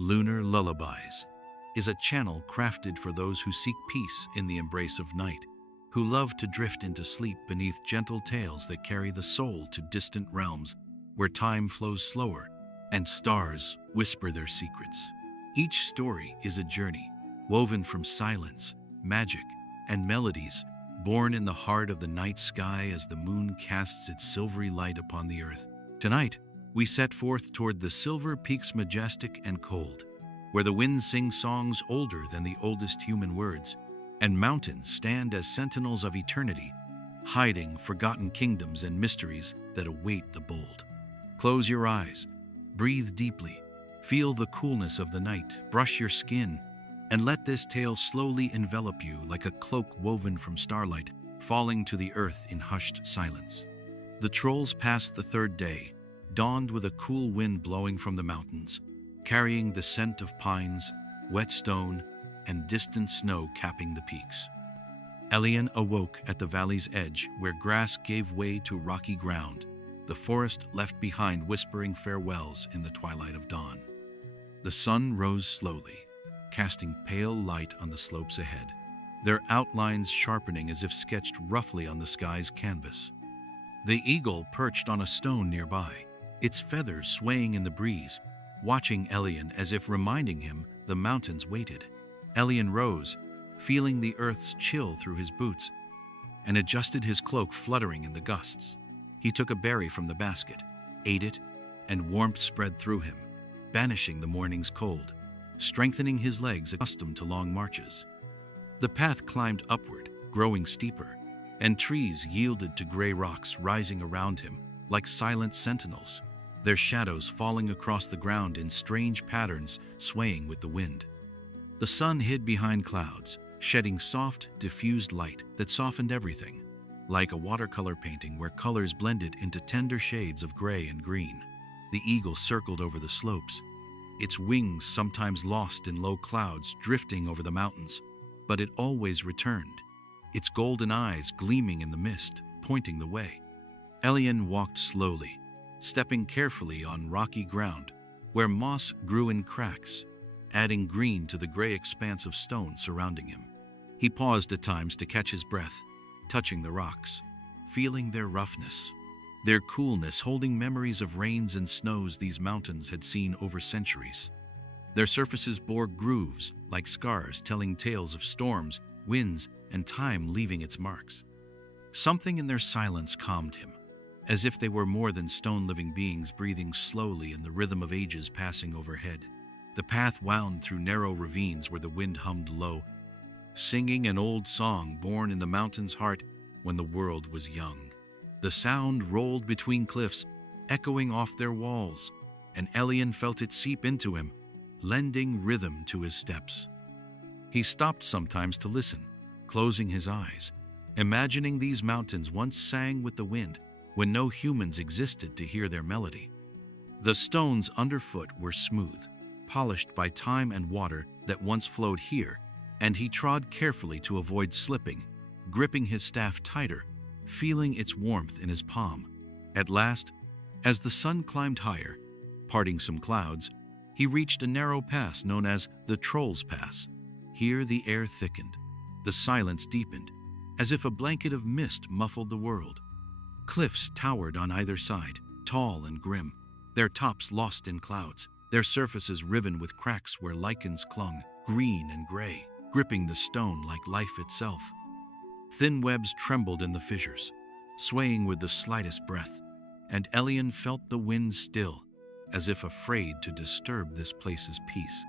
Lunar Lullabies is a channel crafted for those who seek peace in the embrace of night, who love to drift into sleep beneath gentle tales that carry the soul to distant realms where time flows slower and stars whisper their secrets. Each story is a journey, woven from silence, magic, and melodies, born in the heart of the night sky as the moon casts its silvery light upon the earth. Tonight, we set forth toward the silver peaks majestic and cold, where the winds sing songs older than the oldest human words, and mountains stand as sentinels of eternity, hiding forgotten kingdoms and mysteries that await the bold. Close your eyes, breathe deeply, feel the coolness of the night, brush your skin, and let this tale slowly envelop you like a cloak woven from starlight, falling to the earth in hushed silence. The trolls passed the third day, dawned with a cool wind blowing from the mountains, carrying the scent of pines, wet stone, and distant snow capping the peaks. Elian awoke at the valley's edge where grass gave way to rocky ground, the forest left behind whispering farewells in the twilight of dawn. The sun rose slowly, casting pale light on the slopes ahead, their outlines sharpening as if sketched roughly on the sky's canvas. The eagle perched on a stone nearby, its feathers swaying in the breeze, watching Elian as if reminding him the mountains waited. Elian rose, feeling the earth's chill through his boots, and adjusted his cloak fluttering in the gusts. He took a berry from the basket, ate it, and warmth spread through him, banishing the morning's cold, strengthening his legs accustomed to long marches. The path climbed upward, growing steeper, and trees yielded to gray rocks rising around him like silent sentinels, their shadows falling across the ground in strange patterns swaying with the wind. The sun hid behind clouds, shedding soft, diffused light that softened everything, like a watercolor painting where colors blended into tender shades of gray and green. The eagle circled over the slopes, its wings sometimes lost in low clouds drifting over the mountains, but it always returned, its golden eyes gleaming in the mist, pointing the way. Elian walked slowly, stepping carefully on rocky ground where moss grew in cracks, adding green to the gray expanse of stone surrounding him. He paused at times to catch his breath, touching the rocks, feeling their roughness, their coolness holding memories of rains and snows these mountains had seen over centuries. Their surfaces bore grooves like scars telling tales of storms, winds, and time leaving its marks. Something in their silence calmed him, as if they were more than stone living beings breathing slowly in the rhythm of ages passing overhead. The path wound through narrow ravines where the wind hummed low, singing an old song born in the mountain's heart when the world was young. The sound rolled between cliffs, echoing off their walls, and Elian felt it seep into him, lending rhythm to his steps. He stopped sometimes to listen, closing his eyes, imagining these mountains once sang with the wind when no humans existed to hear their melody. The stones underfoot were smooth, polished by time and water that once flowed here, and he trod carefully to avoid slipping, gripping his staff tighter, feeling its warmth in his palm. At last, as the sun climbed higher, parting some clouds, he reached a narrow pass known as the Troll's Pass. Here the air thickened, the silence deepened, as if a blanket of mist muffled the world. Cliffs towered on either side, tall and grim, their tops lost in clouds, their surfaces riven with cracks where lichens clung, green and gray, gripping the stone like life itself. Thin webs trembled in the fissures, swaying with the slightest breath, and Elian felt the wind still, as if afraid to disturb this place's peace.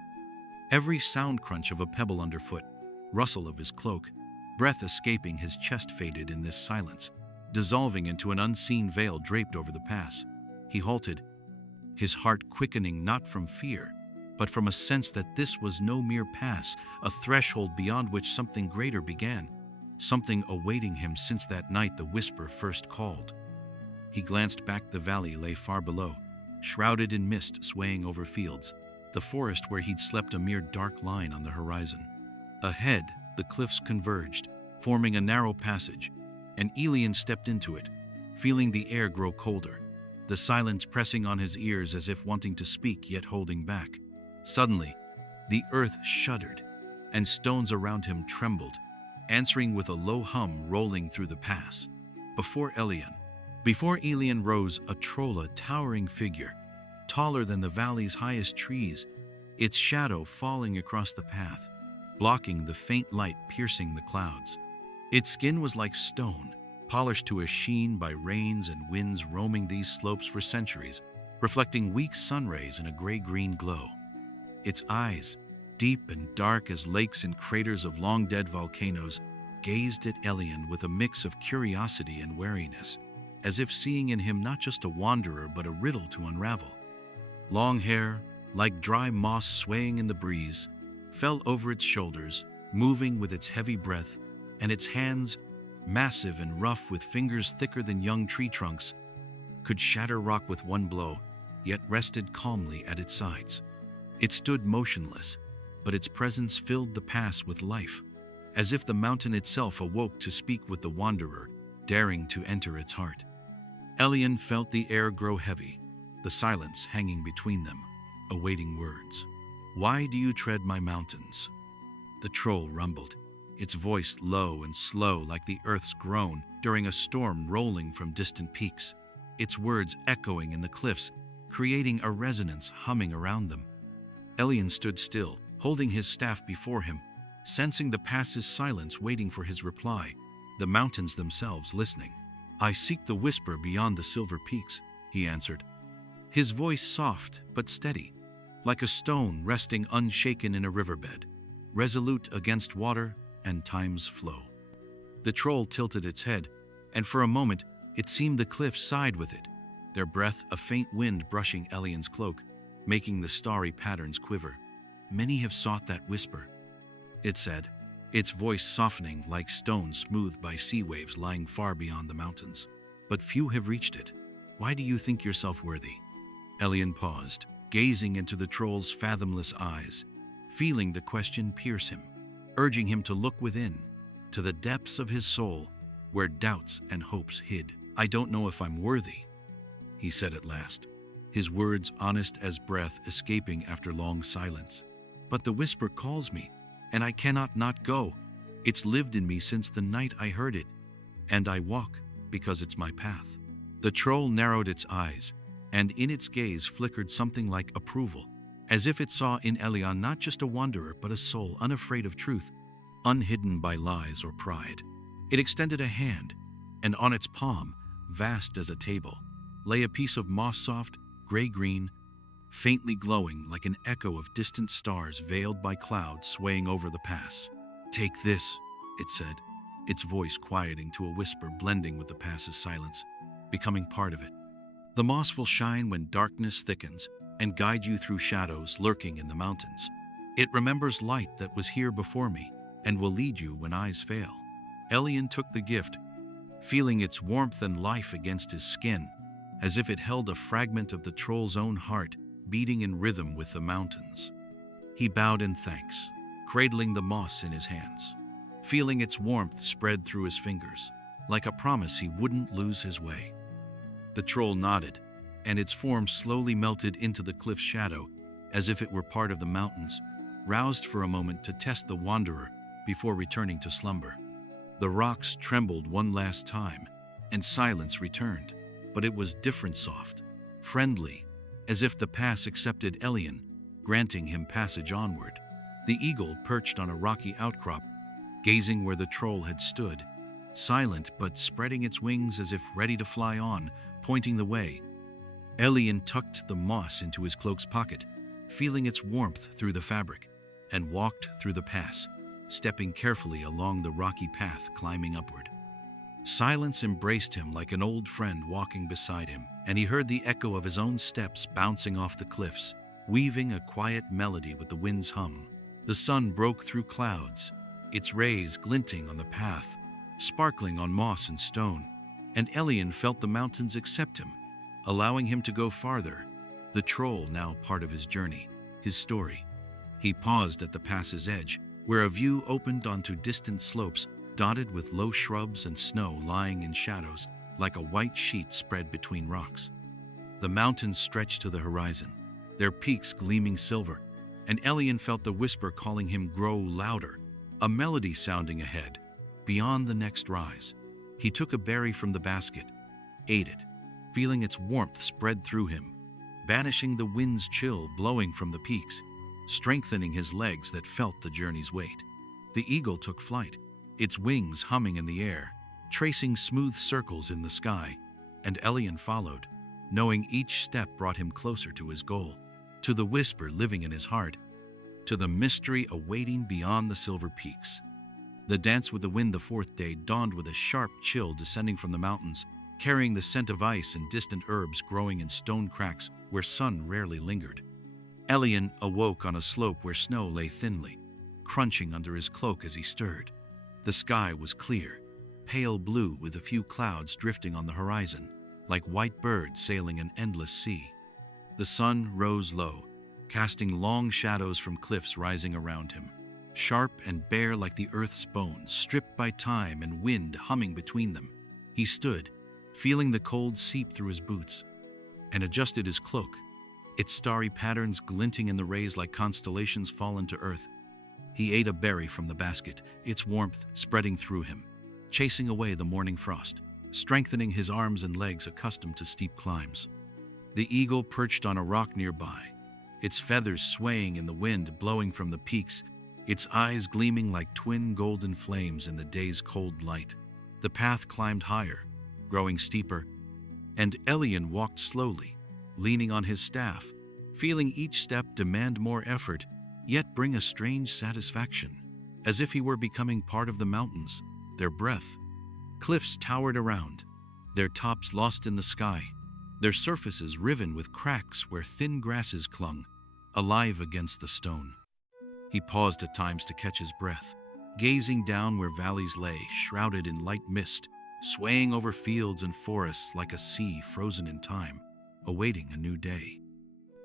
Every sound crunch of a pebble underfoot, rustle of his cloak, breath escaping his chest faded in this silence, dissolving into an unseen veil draped over the pass. He halted, his heart quickening not from fear, but from a sense that this was no mere pass, a threshold beyond which something greater began, something awaiting him since that night the whisper first called. He glanced back. The valley lay far below, shrouded in mist swaying over fields, the forest where he'd slept a mere dark line on the horizon. Ahead, the cliffs converged, forming a narrow passage, and Elian stepped into it, feeling the air grow colder, the silence pressing on his ears as if wanting to speak yet holding back. Suddenly, the earth shuddered, and stones around him trembled, answering with a low hum rolling through the pass. Before Elian rose a troll, a towering figure, taller than the valley's highest trees, its shadow falling across the path, blocking the faint light piercing the clouds. Its skin was like stone, polished to a sheen by rains and winds roaming these slopes for centuries, reflecting weak sun rays in a gray-green glow. Its eyes, deep and dark as lakes and craters of long-dead volcanoes, gazed at Elian with a mix of curiosity and wariness, as if seeing in him not just a wanderer but a riddle to unravel. Long hair, like dry moss swaying in the breeze, fell over its shoulders, moving with its heavy breath, and its hands, massive and rough with fingers thicker than young tree trunks, could shatter rock with one blow, yet rested calmly at its sides. It stood motionless, but its presence filled the pass with life, as if the mountain itself awoke to speak with the wanderer, daring to enter its heart. Elian felt the air grow heavy, the silence hanging between them, awaiting words. "Why do you tread my mountains?" The troll rumbled, its voice low and slow like the earth's groan during a storm rolling from distant peaks, its words echoing in the cliffs, creating a resonance humming around them. Elian stood still, holding his staff before him, sensing the pass's silence waiting for his reply, the mountains themselves listening. "I seek the whisper beyond the silver peaks," he answered, his voice soft but steady, like a stone resting unshaken in a riverbed, resolute against water and time's flow. The troll tilted its head, and for a moment it seemed the cliffs sighed with it, their breath a faint wind brushing Elian's cloak, making the starry patterns quiver. "Many have sought that whisper," it said, its voice softening like stone smoothed by sea waves lying far beyond the mountains. "But few have reached it. Why do you think yourself worthy?" Elian paused, gazing into the troll's fathomless eyes, feeling the question pierce him, urging him to look within, to the depths of his soul, where doubts and hopes hid. "I don't know if I'm worthy," he said at last, his words honest as breath escaping after long silence. "But the whisper calls me, and I cannot not go. It's lived in me since the night I heard it, and I walk because it's my path." The troll narrowed its eyes, and in its gaze flickered something like approval, as if it saw in Elian not just a wanderer but a soul unafraid of truth, unhidden by lies or pride. It extended a hand, and on its palm, vast as a table, lay a piece of moss-soft, gray-green, faintly glowing like an echo of distant stars veiled by clouds swaying over the pass. "Take this," it said, its voice quieting to a whisper blending with the pass's silence, becoming part of it. "The moss will shine when darkness thickens and guide you through shadows lurking in the mountains. It remembers light that was here before me and will lead you when eyes fail." Elian took the gift, feeling its warmth and life against his skin, as if it held a fragment of the troll's own heart beating in rhythm with the mountains. He bowed in thanks, cradling the moss in his hands, feeling its warmth spread through his fingers, like a promise he wouldn't lose his way. The troll nodded, and its form slowly melted into the cliff's shadow, as if it were part of the mountains, roused for a moment to test the wanderer before returning to slumber. The rocks trembled one last time, and silence returned, but it was different, soft, friendly, as if the pass accepted Elian, granting him passage onward. The eagle perched on a rocky outcrop, gazing where the troll had stood, silent but spreading its wings as if ready to fly on, pointing the way. Elian tucked the moss into his cloak's pocket, feeling its warmth through the fabric, and walked through the pass, stepping carefully along the rocky path climbing upward. Silence embraced him like an old friend walking beside him, and he heard the echo of his own steps bouncing off the cliffs, weaving a quiet melody with the wind's hum. The sun broke through clouds, its rays glinting on the path, sparkling on moss and stone, and Elian felt the mountains accept him, allowing him to go farther, the troll now part of his journey, his story. He paused at the pass's edge, where a view opened onto distant slopes dotted with low shrubs and snow lying in shadows like a white sheet spread between rocks. The mountains stretched to the horizon, their peaks gleaming silver, and Elian felt the whisper calling him grow louder, a melody sounding ahead, beyond the next rise. He took a berry from the basket, ate it, feeling its warmth spread through him, banishing the wind's chill blowing from the peaks, strengthening his legs that felt the journey's weight. The eagle took flight, its wings humming in the air, tracing smooth circles in the sky, and Elian followed, knowing each step brought him closer to his goal, to the whisper living in his heart, to the mystery awaiting beyond the silver peaks. The dance with the wind the fourth day dawned with a sharp chill descending from the mountains, carrying the scent of ice and distant herbs growing in stone cracks where sun rarely lingered. Elian awoke on a slope where snow lay thinly, crunching under his cloak as he stirred. The sky was clear, pale blue with a few clouds drifting on the horizon, like white birds sailing an endless sea. The sun rose low, casting long shadows from cliffs rising around him, sharp and bare like the earth's bones, stripped by time and wind humming between them. He stood, feeling the cold seep through his boots, and adjusted his cloak, its starry patterns glinting in the rays like constellations fallen to earth. He ate a berry from the basket, its warmth spreading through him, chasing away the morning frost, strengthening his arms and legs accustomed to steep climbs. The eagle perched on a rock nearby, its feathers swaying in the wind blowing from the peaks, its eyes gleaming like twin golden flames in the day's cold light. The path climbed higher, growing steeper, and Elian walked slowly, leaning on his staff, feeling each step demand more effort, yet bring a strange satisfaction, as if he were becoming part of the mountains, their breath. Cliffs towered around, their tops lost in the sky, their surfaces riven with cracks where thin grasses clung, alive against the stone. He paused at times to catch his breath, gazing down where valleys lay, shrouded in light mist, swaying over fields and forests like a sea frozen in time, awaiting a new day.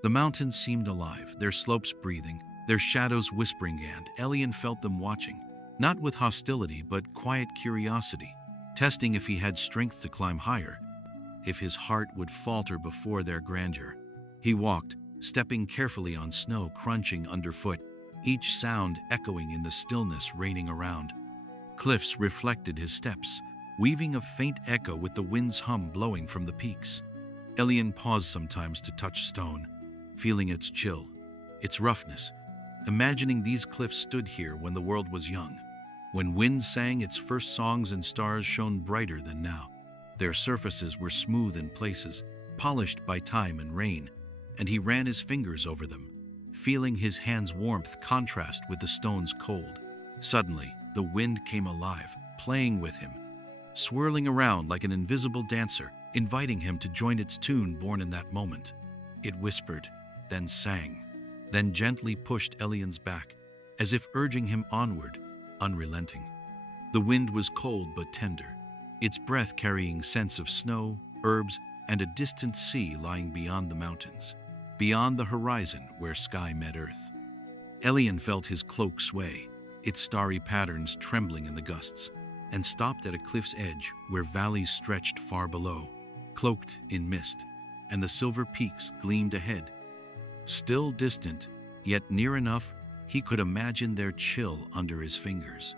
The mountains seemed alive, their slopes breathing, their shadows whispering, and Elian felt them watching, not with hostility but quiet curiosity, testing if he had strength to climb higher, if his heart would falter before their grandeur. He walked, stepping carefully on snow crunching underfoot, each sound echoing in the stillness reigning around. Cliffs reflected his steps, weaving a faint echo with the wind's hum blowing from the peaks. Elian paused sometimes to touch stone, feeling its chill, its roughness, imagining these cliffs stood here when the world was young, when wind sang its first songs and stars shone brighter than now. Their surfaces were smooth in places, polished by time and rain, and he ran his fingers over them, feeling his hands' warmth contrast with the stone's cold. Suddenly, the wind came alive, playing with him, swirling around like an invisible dancer, inviting him to join its tune born in that moment. It whispered, then sang, then gently pushed Elian's back, as if urging him onward, unrelenting. The wind was cold but tender, its breath carrying scents of snow, herbs, and a distant sea lying beyond the mountains, beyond the horizon where sky met earth. Elian felt his cloak sway, its starry patterns trembling in the gusts, and stopped at a cliff's edge where valleys stretched far below, cloaked in mist, and the silver peaks gleamed ahead. Still distant, yet near enough, he could imagine their chill under his fingers.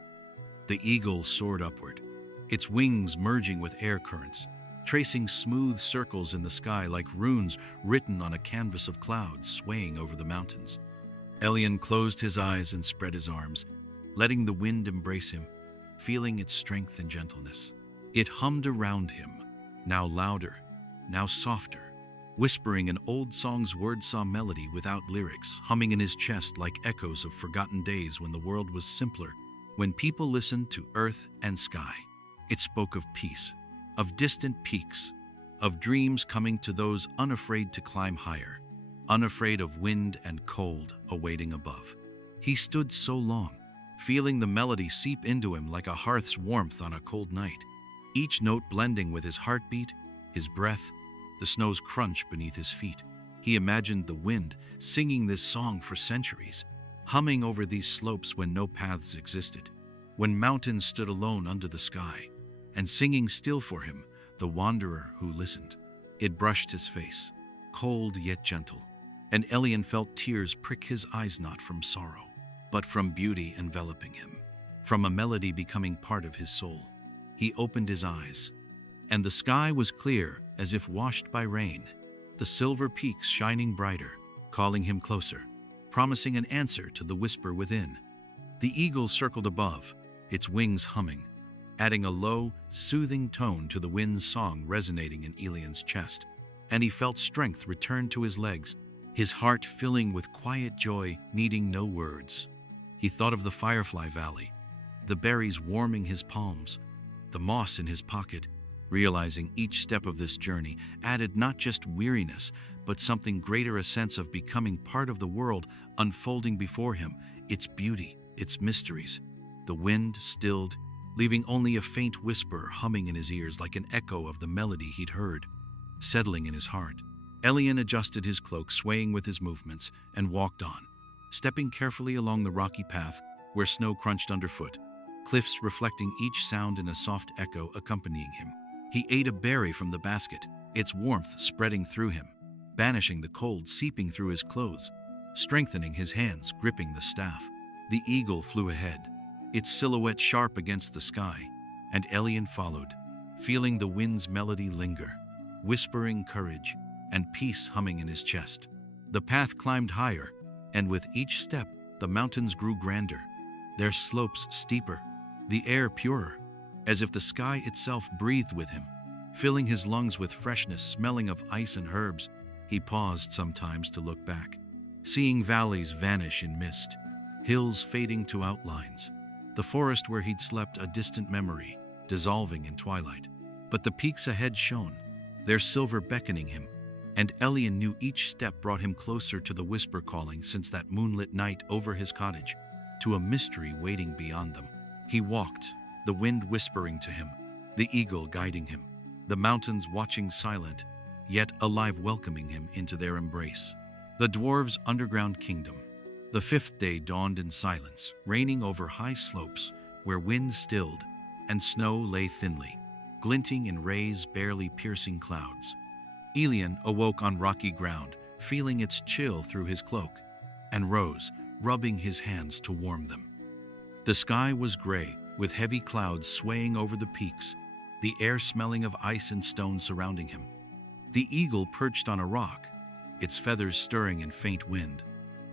The eagle soared upward, its wings merging with air currents, tracing smooth circles in the sky like runes written on a canvas of clouds swaying over the mountains. Elian closed his eyes and spread his arms, letting the wind embrace him, feeling its strength and gentleness. It hummed around him, now louder, now softer, whispering an old song's word-saw melody without lyrics, humming in his chest like echoes of forgotten days when the world was simpler, when people listened to earth and sky. It spoke of peace, of distant peaks, of dreams coming to those unafraid to climb higher, unafraid of wind and cold awaiting above. He stood so long, feeling the melody seep into him like a hearth's warmth on a cold night, each note blending with his heartbeat, his breath, the snow's crunch beneath his feet. He imagined the wind singing this song for centuries, humming over these slopes when no paths existed, when mountains stood alone under the sky, and singing still for him, the wanderer who listened. It brushed his face, cold yet gentle, and Elian felt tears prick his eyes, not from sorrow, but from beauty enveloping him, from a melody becoming part of his soul. He opened his eyes, and the sky was clear as if washed by rain, the silver peaks shining brighter, calling him closer, promising an answer to the whisper within. The eagle circled above, its wings humming, adding a low, soothing tone to the wind's song resonating in Elian's chest, and he felt strength return to his legs, his heart filling with quiet joy, needing no words. He thought of the Firefly Valley, the berries warming his palms, the moss in his pocket, realizing each step of this journey added not just weariness, but something greater, a sense of becoming part of the world unfolding before him, its beauty, its mysteries. The wind stilled, leaving only a faint whisper humming in his ears like an echo of the melody he'd heard. Settling in his heart, Elian adjusted his cloak, swaying with his movements, and walked on, stepping carefully along the rocky path where snow crunched underfoot, cliffs reflecting each sound in a soft echo accompanying him. He ate a berry from the basket, its warmth spreading through him, banishing the cold seeping through his clothes, strengthening his hands gripping the staff. The eagle flew ahead, its silhouette sharp against the sky, and Elian followed, feeling the wind's melody linger, whispering courage and peace humming in his chest. The path climbed higher, and with each step, the mountains grew grander, their slopes steeper, the air purer, as if the sky itself breathed with him, filling his lungs with freshness, smelling of ice and herbs. He paused sometimes to look back, seeing valleys vanish in mist, hills fading to outlines, the forest where he'd slept a distant memory, dissolving in twilight. But the peaks ahead shone, their silver beckoning him, and Elian knew each step brought him closer to the whisper calling since that moonlit night over his cottage, to a mystery waiting beyond them. He walked, the wind whispering to him, the eagle guiding him, the mountains watching silent, yet alive, welcoming him into their embrace. The dwarves' underground kingdom. The fifth day dawned in silence, raining over high slopes where wind stilled and snow lay thinly, glinting in rays barely piercing clouds. Elian awoke on rocky ground, feeling its chill through his cloak, and rose, rubbing his hands to warm them. The sky was gray, with heavy clouds swaying over the peaks, the air smelling of ice and stone surrounding him. The eagle perched on a rock, its feathers stirring in faint wind,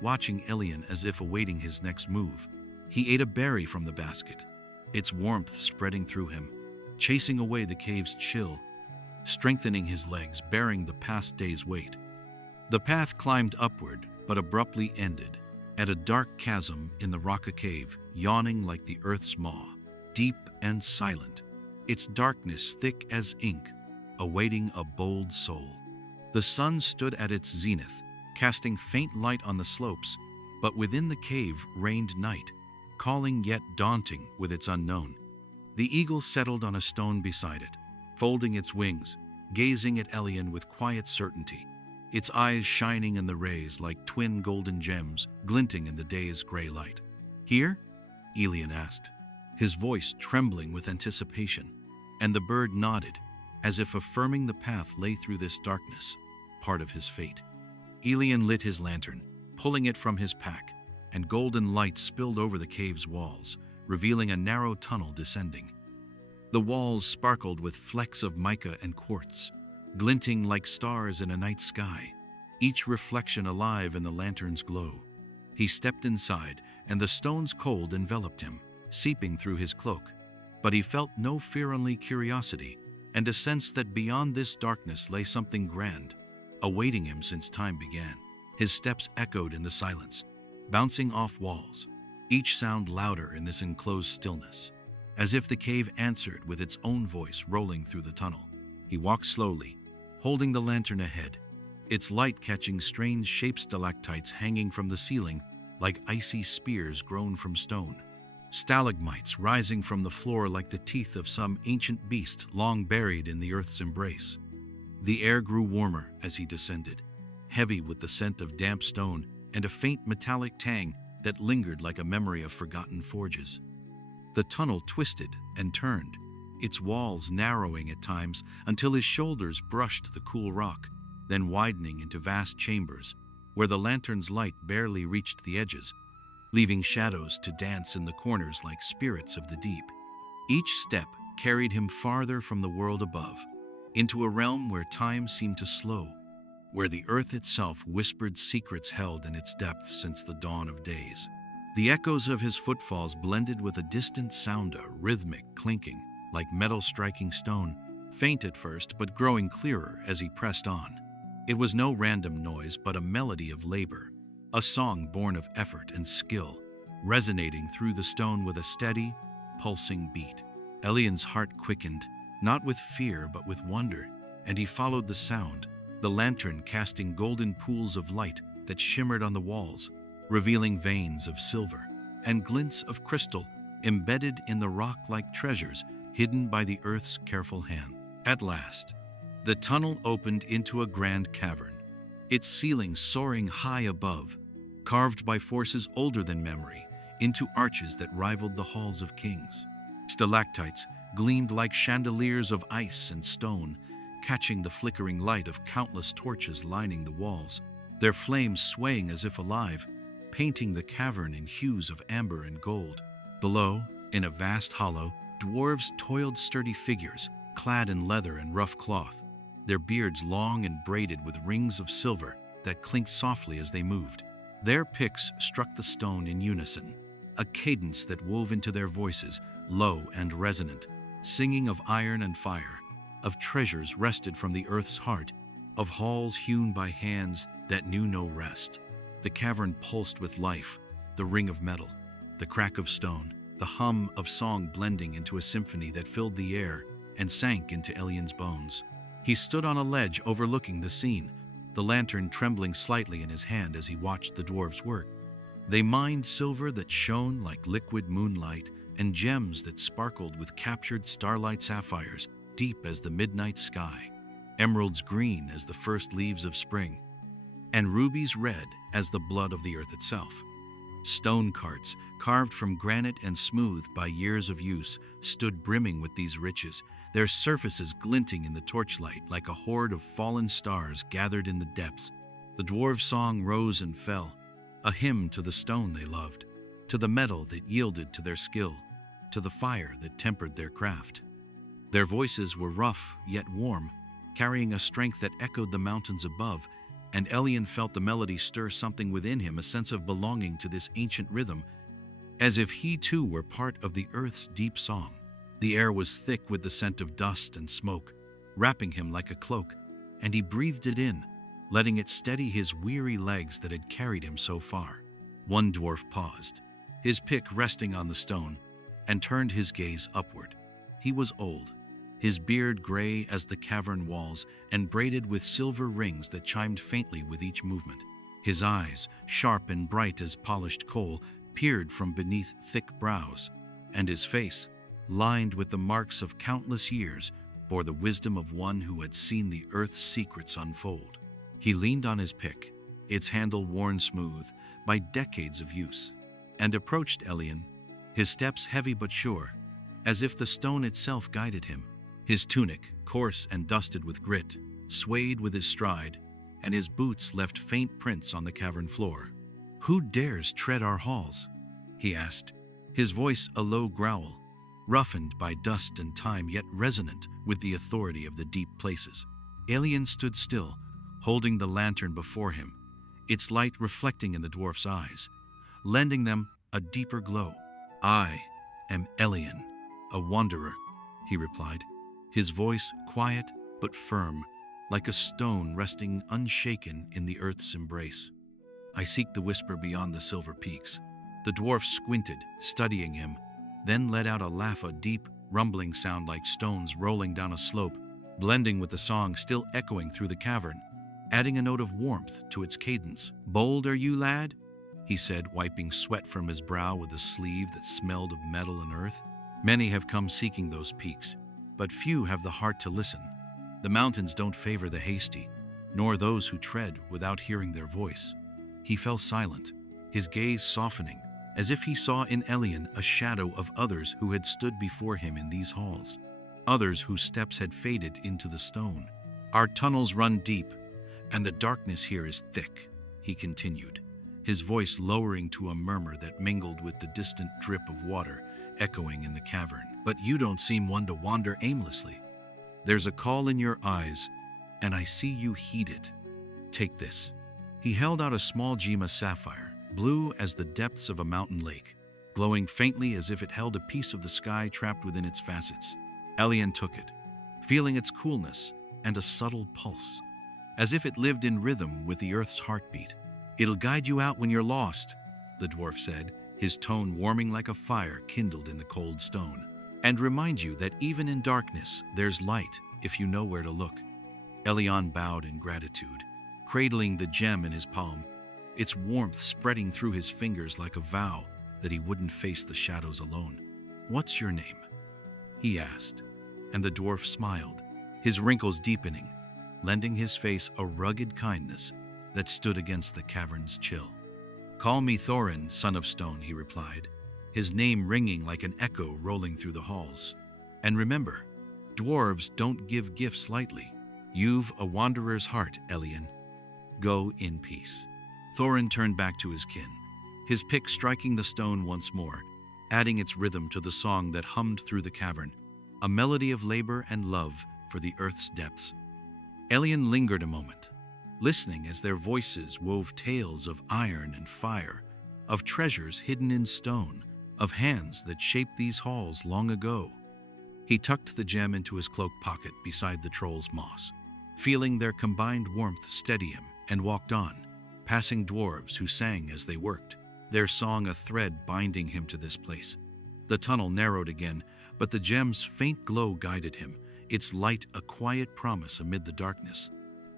watching Elian as if awaiting his next move. He ate a berry from the basket, its warmth spreading through him, chasing away the cave's chill, strengthening his legs, bearing the past day's weight. The path climbed upward, but abruptly ended at a dark chasm in the rock, a cave yawning like the earth's maw, deep and silent, its darkness thick as ink, awaiting a bold soul. The sun stood at its zenith, casting faint light on the slopes, but within the cave reigned night, calling yet daunting with its unknown. The eagle settled on a stone beside it, folding its wings, gazing at Elian with quiet certainty, its eyes shining in the rays like twin golden gems glinting in the day's gray light. "Here?" Elian asked, his voice trembling with anticipation, and the bird nodded, as if affirming the path lay through this darkness, part of his fate. Elian lit his lantern, pulling it from his pack, and golden light spilled over the cave's walls, revealing a narrow tunnel descending. The walls sparkled with flecks of mica and quartz, glinting like stars in a night sky, each reflection alive in the lantern's glow. He stepped inside, and the stone's cold enveloped him, seeping through his cloak. But he felt no fear, only curiosity, and a sense that beyond this darkness lay something grand, awaiting him since time began. His steps echoed in the silence, bouncing off walls, each sound louder in this enclosed stillness, as if the cave answered with its own voice rolling through the tunnel. He walked slowly, holding the lantern ahead, its light catching strange shaped stalactites hanging from the ceiling like icy spears grown from stone, stalagmites rising from the floor like the teeth of some ancient beast long buried in the earth's embrace. The air grew warmer as he descended, heavy with the scent of damp stone and a faint metallic tang that lingered like a memory of forgotten forges. The tunnel twisted and turned, its walls narrowing at times until his shoulders brushed the cool rock, then widening into vast chambers, where the lantern's light barely reached the edges, leaving shadows to dance in the corners like spirits of the deep. Each step carried him farther from the world above, into a realm where time seemed to slow, where the earth itself whispered secrets held in its depths since the dawn of days. The echoes of his footfalls blended with a distant sound, a rhythmic clinking, like metal striking stone, faint at first but growing clearer as he pressed on. It was no random noise, but a melody of labor, a song born of effort and skill, resonating through the stone with a steady, pulsing beat. Elian's heart quickened, not with fear but with wonder, and he followed the sound, the lantern casting golden pools of light that shimmered on the walls, revealing veins of silver and glints of crystal embedded in the rock like treasures hidden by the earth's careful hand. At last, the tunnel opened into a grand cavern, its ceiling soaring high above, carved by forces older than memory, into arches that rivaled the halls of kings. Stalactites gleamed like chandeliers of ice and stone, catching the flickering light of countless torches lining the walls, their flames swaying as if alive, painting the cavern in hues of amber and gold. Below, in a vast hollow, dwarves toiled, sturdy figures, clad in leather and rough cloth, their beards long and braided with rings of silver that clinked softly as they moved. Their picks struck the stone in unison, a cadence that wove into their voices, low and resonant, singing of iron and fire, of treasures wrested from the earth's heart, of halls hewn by hands that knew no rest. The cavern pulsed with life, the ring of metal, the crack of stone, the hum of song blending into a symphony that filled the air and sank into Elian's bones. He stood on a ledge overlooking the scene, the lantern trembling slightly in his hand as he watched the dwarves work. They mined silver that shone like liquid moonlight and gems that sparkled with captured starlight sapphires deep as the midnight sky, emeralds green as the first leaves of spring, and rubies red as the blood of the earth itself. Stone carts, carved from granite and smoothed by years of use, stood brimming with these riches, their surfaces glinting in the torchlight like a horde of fallen stars gathered in the depths. The dwarves' song rose and fell, a hymn to the stone they loved, to the metal that yielded to their skill, to the fire that tempered their craft. Their voices were rough yet warm, carrying a strength that echoed the mountains above, and Elian felt the melody stir something within him, a sense of belonging to this ancient rhythm, as if he too were part of the earth's deep song. The air was thick with the scent of dust and smoke, wrapping him like a cloak, and he breathed it in, letting it steady his weary legs that had carried him so far. One dwarf paused, his pick resting on the stone, and turned his gaze upward. He was old, his beard gray as the cavern walls and braided with silver rings that chimed faintly with each movement. His eyes, sharp and bright as polished coal, peered from beneath thick brows, and his face, lined with the marks of countless years, bore the wisdom of one who had seen the earth's secrets unfold. He leaned on his pick, its handle worn smooth by decades of use, and approached Elian, his steps heavy but sure, as if the stone itself guided him. His tunic, coarse and dusted with grit, swayed with his stride, and his boots left faint prints on the cavern floor. "Who dares tread our halls?" he asked, his voice a low growl, roughened by dust and time yet resonant with the authority of the deep places. Elian stood still, holding the lantern before him, its light reflecting in the dwarf's eyes, lending them a deeper glow. "I am Elian, a wanderer," he replied, his voice quiet but firm, like a stone resting unshaken in the earth's embrace. "I seek the whisper beyond the silver peaks." The dwarf squinted, studying him, then let out a laugh, a deep, rumbling sound like stones rolling down a slope, blending with the song still echoing through the cavern, adding a note of warmth to its cadence. "Bold are you, lad?" he said, wiping sweat from his brow with a sleeve that smelled of metal and earth. "Many have come seeking those peaks, but few have the heart to listen. The mountains don't favor the hasty, nor those who tread without hearing their voice." He fell silent, his gaze softening, as if he saw in Elian a shadow of others who had stood before him in these halls, others whose steps had faded into the stone. "Our tunnels run deep, and the darkness here is thick," he continued, his voice lowering to a murmur that mingled with the distant drip of water echoing in the cavern. "But you don't seem one to wander aimlessly. There's a call in your eyes, and I see you heed it. Take this." He held out a small gema sapphire, blue as the depths of a mountain lake, glowing faintly as if it held a piece of the sky trapped within its facets. Elian took it, feeling its coolness and a subtle pulse, as if it lived in rhythm with the earth's heartbeat. "It'll guide you out when you're lost," the dwarf said, his tone warming like a fire kindled in the cold stone, "and remind you that even in darkness there's light if you know where to look." Elian bowed in gratitude, cradling the gem in his palm, its warmth spreading through his fingers like a vow that he wouldn't face the shadows alone. "What's your name?" he asked, and the dwarf smiled, his wrinkles deepening, lending his face a rugged kindness that stood against the cavern's chill. "Call me Thorin, son of stone," he replied, his name ringing like an echo rolling through the halls. "And remember, dwarves don't give gifts lightly. You've a wanderer's heart, Elian. Go in peace." Thorin turned back to his kin, his pick striking the stone once more, adding its rhythm to the song that hummed through the cavern, a melody of labor and love for the earth's depths. Elian lingered a moment, listening as their voices wove tales of iron and fire, of treasures hidden in stone, of hands that shaped these halls long ago. He tucked the gem into his cloak pocket beside the troll's moss, feeling their combined warmth steady him, and walked on, passing dwarves who sang as they worked, their song a thread binding him to this place. The tunnel narrowed again, but the gem's faint glow guided him, its light a quiet promise amid the darkness.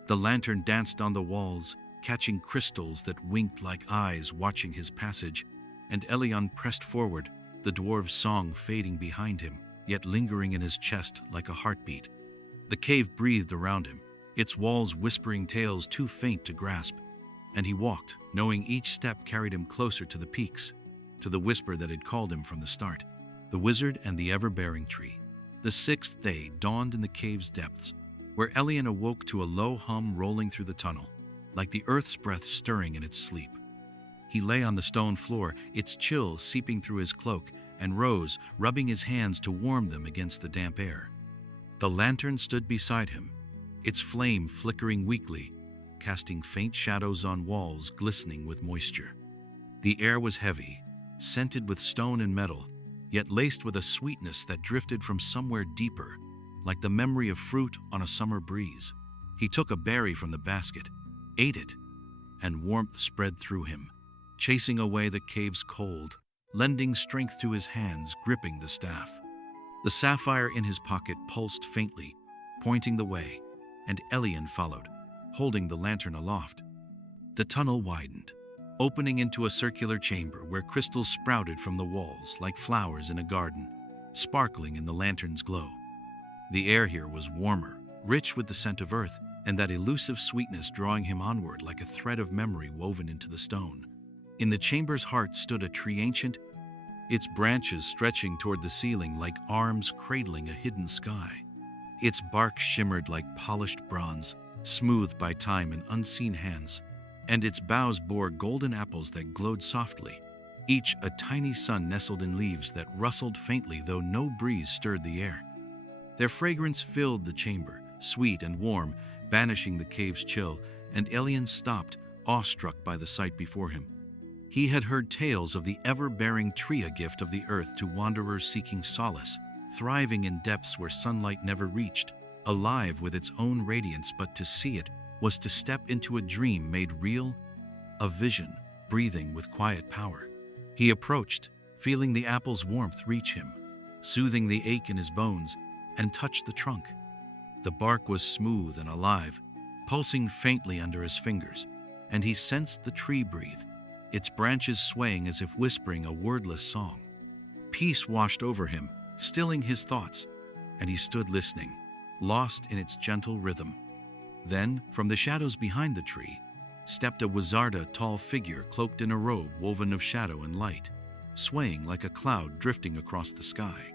The lantern danced on the walls, catching crystals that winked like eyes watching his passage, and Elian pressed forward, the dwarf's song fading behind him, yet lingering in his chest like a heartbeat. The cave breathed around him, its walls whispering tales too faint to grasp, and he walked, knowing each step carried him closer to the peaks, to the whisper that had called him from the start. The wizard and the ever-bearing tree. The sixth day dawned in the cave's depths, where Elian awoke to a low hum rolling through the tunnel, like the earth's breath stirring in its sleep. He lay on the stone floor, its chill seeping through his cloak, and rose, rubbing his hands to warm them against the damp air. The lantern stood beside him, its flame flickering weakly, casting faint shadows on walls glistening with moisture. The air was heavy, scented with stone and metal, yet laced with a sweetness that drifted from somewhere deeper, like the memory of fruit on a summer breeze. He took a berry from the basket, ate it, and warmth spread through him, chasing away the cave's cold, lending strength to his hands gripping the staff. The sapphire in his pocket pulsed faintly, pointing the way, and Elian followed, holding the lantern aloft. The tunnel widened, opening into a circular chamber where crystals sprouted from the walls like flowers in a garden, sparkling in the lantern's glow. The air here was warmer, rich with the scent of earth, and that elusive sweetness drawing him onward like a thread of memory woven into the stone. In the chamber's heart stood a tree ancient, its branches stretching toward the ceiling like arms cradling a hidden sky. Its bark shimmered like polished bronze, smoothed by time and unseen hands, and its boughs bore golden apples that glowed softly, each a tiny sun nestled in leaves that rustled faintly though no breeze stirred the air. Their fragrance filled the chamber, sweet and warm, banishing the cave's chill, and Elian stopped, awestruck by the sight before him. He had heard tales of the ever-bearing tree, a gift of the earth to wanderers seeking solace, thriving in depths where sunlight never reached, alive with its own radiance, but to see it was to step into a dream made real, a vision, breathing with quiet power. He approached, feeling the apple's warmth reach him, soothing the ache in his bones, and touched the trunk. The bark was smooth and alive, pulsing faintly under his fingers, and he sensed the tree breathe, its branches swaying as if whispering a wordless song. Peace washed over him, stilling his thoughts, and he stood listening, lost in its gentle rhythm. Then, from the shadows behind the tree, stepped a wizard, a tall figure cloaked in a robe woven of shadow and light, swaying like a cloud drifting across the sky.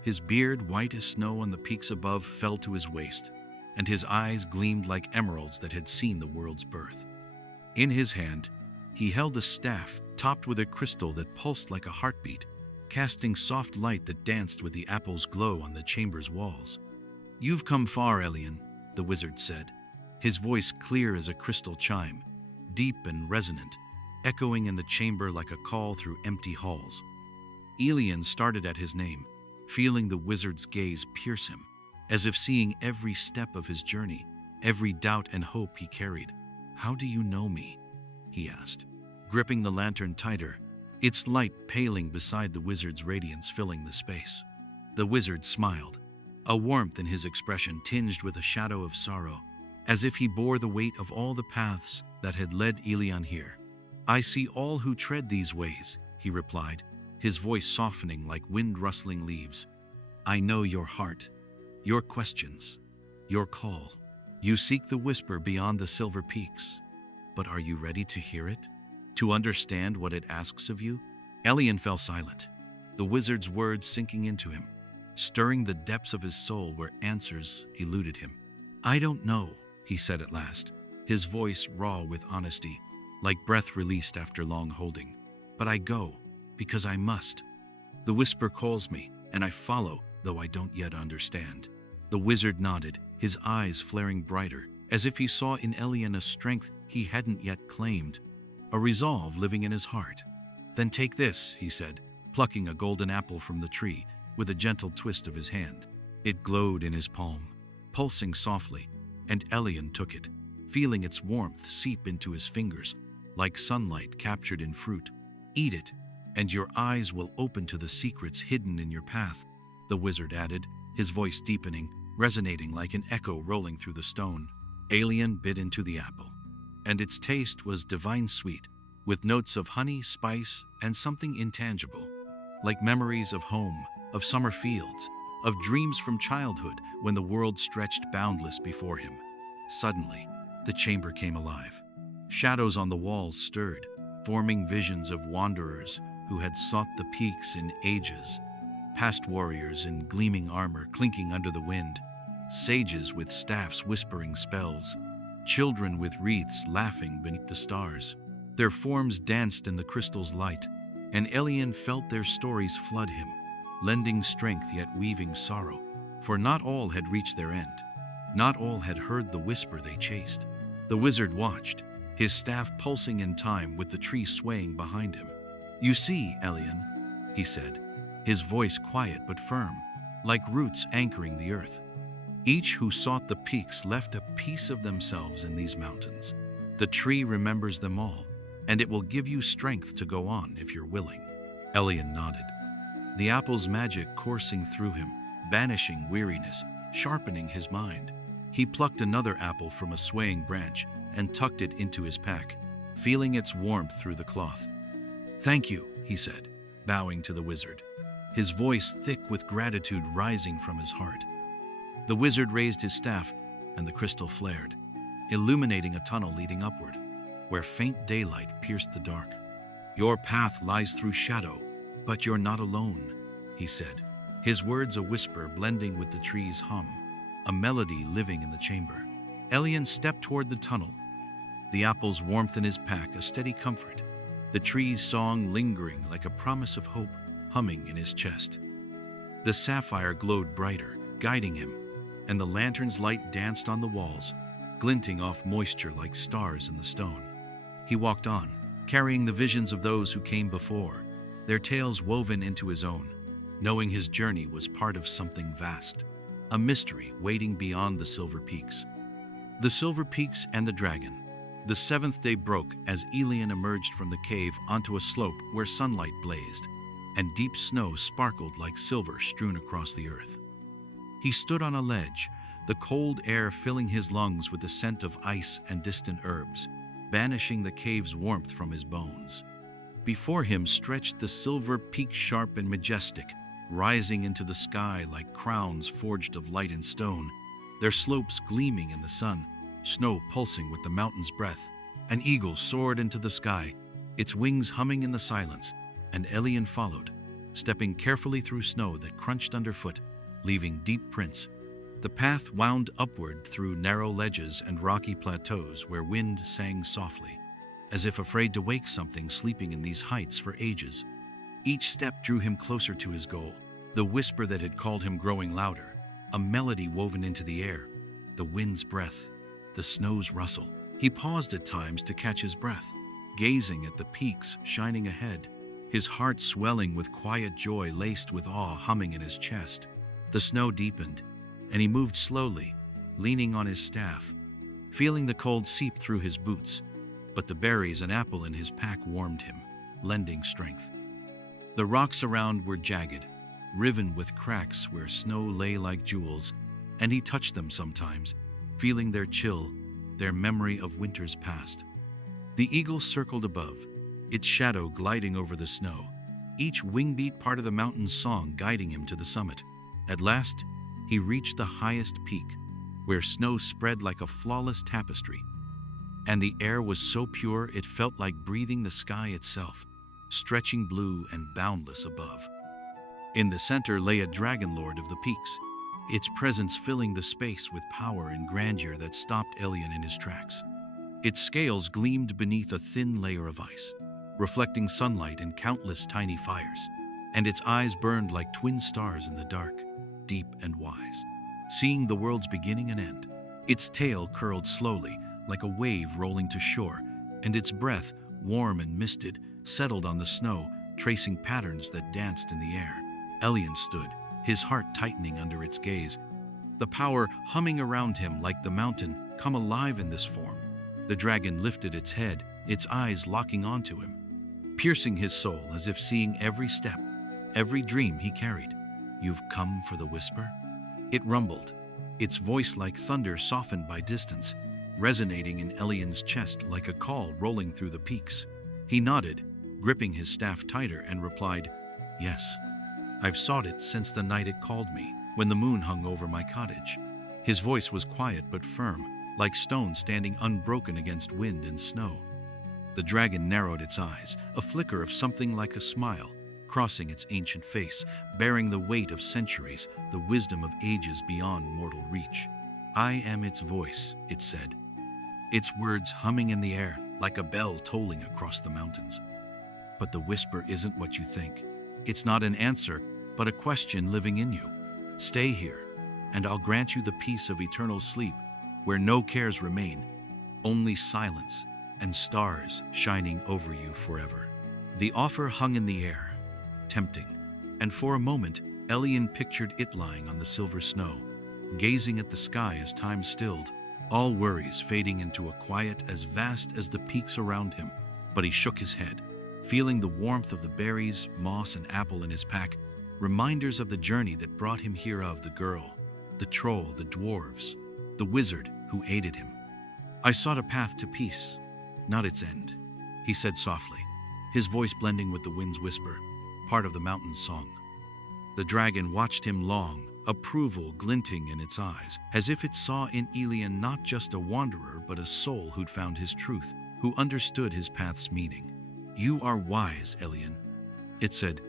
His beard, white as snow on the peaks above, fell to his waist, and his eyes gleamed like emeralds that had seen the world's birth. In his hand, he held a staff topped with a crystal that pulsed like a heartbeat, casting soft light that danced with the apple's glow on the chamber's walls. "You've come far, Elian," the wizard said, his voice clear as a crystal chime, deep and resonant, echoing in the chamber like a call through empty halls. Elian started at his name, feeling the wizard's gaze pierce him, as if seeing every step of his journey, every doubt and hope he carried. "How do you know me?" he asked, gripping the lantern tighter, its light paling beside the wizard's radiance filling the space. The wizard smiled, a warmth in his expression tinged with a shadow of sorrow, as if he bore the weight of all the paths that had led Elian here. "I see all who tread these ways," he replied, his voice softening like wind-rustling leaves. "I know your heart, your questions, your call. You seek the whisper beyond the silver peaks. But are you ready to hear it? To understand what it asks of you?" Elian fell silent, the wizard's words sinking into him, stirring the depths of his soul where answers eluded him. "I don't know," he said at last, his voice raw with honesty, like breath released after long holding. "But I go, because I must. The whisper calls me, and I follow, though I don't yet understand." The wizard nodded, his eyes flaring brighter, as if he saw in Elian a strength he hadn't yet claimed, a resolve living in his heart. "Then take this," he said, plucking a golden apple from the tree with a gentle twist of his hand. It glowed in his palm, pulsing softly, and Elian took it, feeling its warmth seep into his fingers, like sunlight captured in fruit. "Eat it, and your eyes will open to the secrets hidden in your path," the wizard added, his voice deepening, resonating like an echo rolling through the stone. Elian bit into the apple, and its taste was divine sweet, with notes of honey, spice, and something intangible, like memories of home, of summer fields, of dreams from childhood when the world stretched boundless before him. Suddenly, the chamber came alive. Shadows on the walls stirred, forming visions of wanderers who had sought the peaks in ages, past warriors in gleaming armor clinking under the wind, sages with staffs whispering spells, children with wreaths laughing beneath the stars. Their forms danced in the crystal's light, and Elian felt their stories flood him, lending strength yet weaving sorrow, for not all had reached their end. Not all had heard the whisper they chased. The wizard watched, his staff pulsing in time with the tree swaying behind him. "You see, Elian," he said, his voice quiet but firm, like roots anchoring the earth. "Each who sought the peaks left a piece of themselves in these mountains. The tree remembers them all, and it will give you strength to go on if you're willing." Elian nodded, the apple's magic coursing through him, banishing weariness, sharpening his mind. He plucked another apple from a swaying branch and tucked it into his pack, feeling its warmth through the cloth. "Thank you," he said, bowing to the wizard, his voice thick with gratitude rising from his heart. The wizard raised his staff, and the crystal flared, illuminating a tunnel leading upward, where faint daylight pierced the dark. "Your path lies through shadow, but you're not alone," he said, his words a whisper blending with the tree's hum, a melody living in the chamber. Elian stepped toward the tunnel, the apple's warmth in his pack a steady comfort, the tree's song lingering like a promise of hope humming in his chest. The sapphire glowed brighter, guiding him, and the lantern's light danced on the walls, glinting off moisture like stars in the stone. He walked on, carrying the visions of those who came before, their tales woven into his own, knowing his journey was part of something vast, a mystery waiting beyond the silver peaks. The silver peaks and the dragon. The seventh day broke as Elian emerged from the cave onto a slope where sunlight blazed, and deep snow sparkled like silver strewn across the earth. He stood on a ledge, the cold air filling his lungs with the scent of ice and distant herbs, banishing the cave's warmth from his bones. Before him stretched the silver peak, sharp and majestic, rising into the sky like crowns forged of light and stone, their slopes gleaming in the sun, snow pulsing with the mountain's breath. An eagle soared into the sky, its wings humming in the silence, and Elian followed, stepping carefully through snow that crunched underfoot, leaving deep prints. The path wound upward through narrow ledges and rocky plateaus where wind sang softly. as if afraid to wake something sleeping in these heights for ages. Each step drew him closer to his goal, the whisper that had called him growing louder, a melody woven into the air, the wind's breath, the snow's rustle. He paused at times to catch his breath, gazing at the peaks shining ahead, his heart swelling with quiet joy laced with awe humming in his chest. The snow deepened, and he moved slowly, leaning on his staff, feeling the cold seep through his boots, but the berries and apple in his pack warmed him, lending strength. The rocks around were jagged, riven with cracks where snow lay like jewels, and he touched them sometimes, feeling their chill, their memory of winters past. The eagle circled above, its shadow gliding over the snow, each wing-beat part of the mountain's song guiding him to the summit. At last, he reached the highest peak, where snow spread like a flawless tapestry, and the air was so pure it felt like breathing the sky itself, stretching blue and boundless above. In the center lay a dragon lord of the peaks, its presence filling the space with power and grandeur that stopped Elian in his tracks. Its scales gleamed beneath a thin layer of ice, reflecting sunlight in countless tiny fires, and its eyes burned like twin stars in the dark, deep and wise, seeing the world's beginning and end. Its tail curled slowly, like a wave rolling to shore, and its breath, warm and misted, settled on the snow, tracing patterns that danced in the air. Elian stood, his heart tightening under its gaze, the power humming around him like the mountain come alive in this form. The dragon lifted its head, its eyes locking onto him, piercing his soul as if seeing every step, every dream he carried. "You've come for the whisper?" It rumbled, its voice like thunder softened by distance, resonating in Elian's chest like a call rolling through the peaks. He nodded, gripping his staff tighter, and replied, "Yes, I've sought it since the night it called me, when the moon hung over my cottage." His voice was quiet but firm, like stone standing unbroken against wind and snow. The dragon narrowed its eyes, a flicker of something like a smile, crossing its ancient face, bearing the weight of centuries, the wisdom of ages beyond mortal reach. "I am its voice," it said, its words humming in the air like a bell tolling across the mountains. "But the whisper isn't what you think. It's not an answer, but a question living in you. Stay here, and I'll grant you the peace of eternal sleep, where no cares remain, only silence and stars shining over you forever." The offer hung in the air, tempting, and for a moment, Elian pictured it lying on the silver snow, gazing at the sky as time stilled, all worries fading into a quiet as vast as the peaks around him. But he shook his head, feeling the warmth of the berries, moss, and apple in his pack, reminders of the journey that brought him here, of the girl, the troll, the dwarves, the wizard who aided him. "I sought a path to peace, not its end," he said softly, his voice blending with the wind's whisper, part of the mountain's song. The dragon watched him long, approval glinting in its eyes, as if it saw in Elian not just a wanderer but a soul who'd found his truth, who understood his path's meaning. "You are wise, Elian," it said,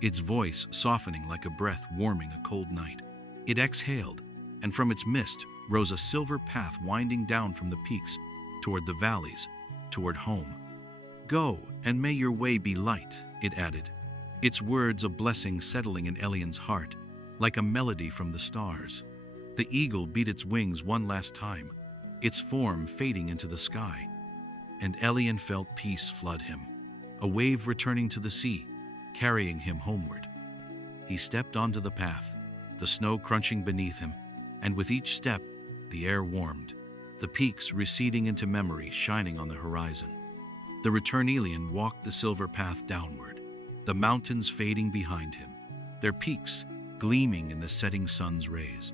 its voice softening like a breath warming a cold night. It exhaled, and from its mist rose a silver path winding down from the peaks, toward the valleys, toward home. "Go, and may your way be light," it added, its words a blessing settling in Elian's heart, like a melody from the stars. The eagle beat its wings one last time, its form fading into the sky, and Elian felt peace flood him, a wave returning to the sea, carrying him homeward. He stepped onto the path, the snow crunching beneath him, and with each step, the air warmed, the peaks receding into memory shining on the horizon. The return Elian walked the silver path downward, the mountains fading behind him, their peaks gleaming in the setting sun's rays.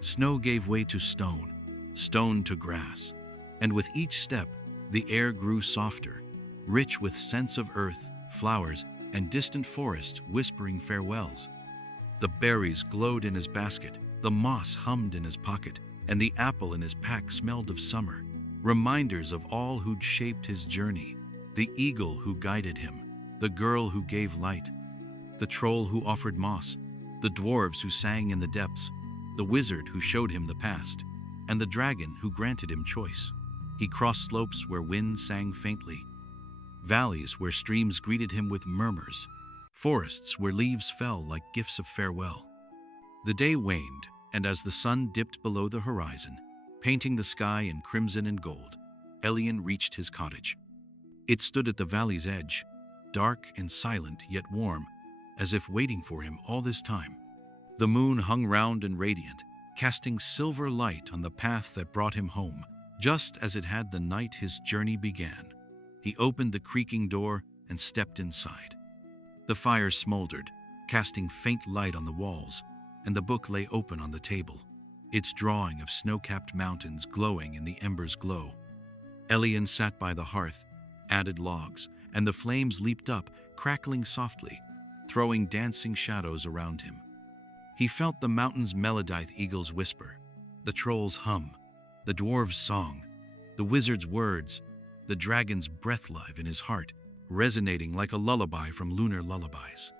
Snow gave way to stone, stone to grass, and with each step, the air grew softer, rich with scents of earth, flowers, and distant forest whispering farewells. The berries glowed in his basket, the moss hummed in his pocket, and the apple in his pack smelled of summer, reminders of all who'd shaped his journey, the eagle who guided him, the girl who gave light, the troll who offered moss, the dwarves who sang in the depths, the wizard who showed him the past, and the dragon who granted him choice. He crossed slopes where wind sang faintly, valleys where streams greeted him with murmurs, forests where leaves fell like gifts of farewell. The day waned, and as the sun dipped below the horizon, painting the sky in crimson and gold, Elian reached his cottage. It stood at the valley's edge, dark and silent yet warm, as if waiting for him all this time. The moon hung round and radiant, casting silver light on the path that brought him home, just as it had the night his journey began. He opened the creaking door and stepped inside. The fire smoldered, casting faint light on the walls, and the book lay open on the table, its drawing of snow-capped mountains glowing in the embers' glow. Elian sat by the hearth, added logs, and the flames leaped up, crackling softly, throwing dancing shadows around him. He felt the mountain's melodieth eagle's whisper, the troll's hum, the dwarves' song, the wizard's words, the dragon's breath live in his heart, resonating like a lullaby from Lunar Lullabies.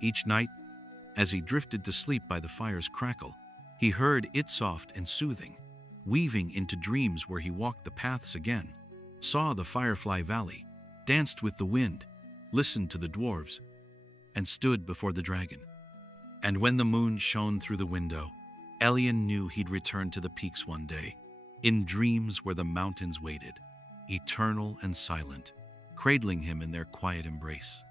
Each night, as he drifted to sleep by the fire's crackle, he heard it soft and soothing, weaving into dreams where he walked the paths again, saw the Firefly Valley, danced with the wind, listened to the dwarves, and stood before the dragon. And when the moon shone through the window, Elian knew he'd return to the peaks one day, in dreams where the mountains waited, eternal and silent, cradling him in their quiet embrace.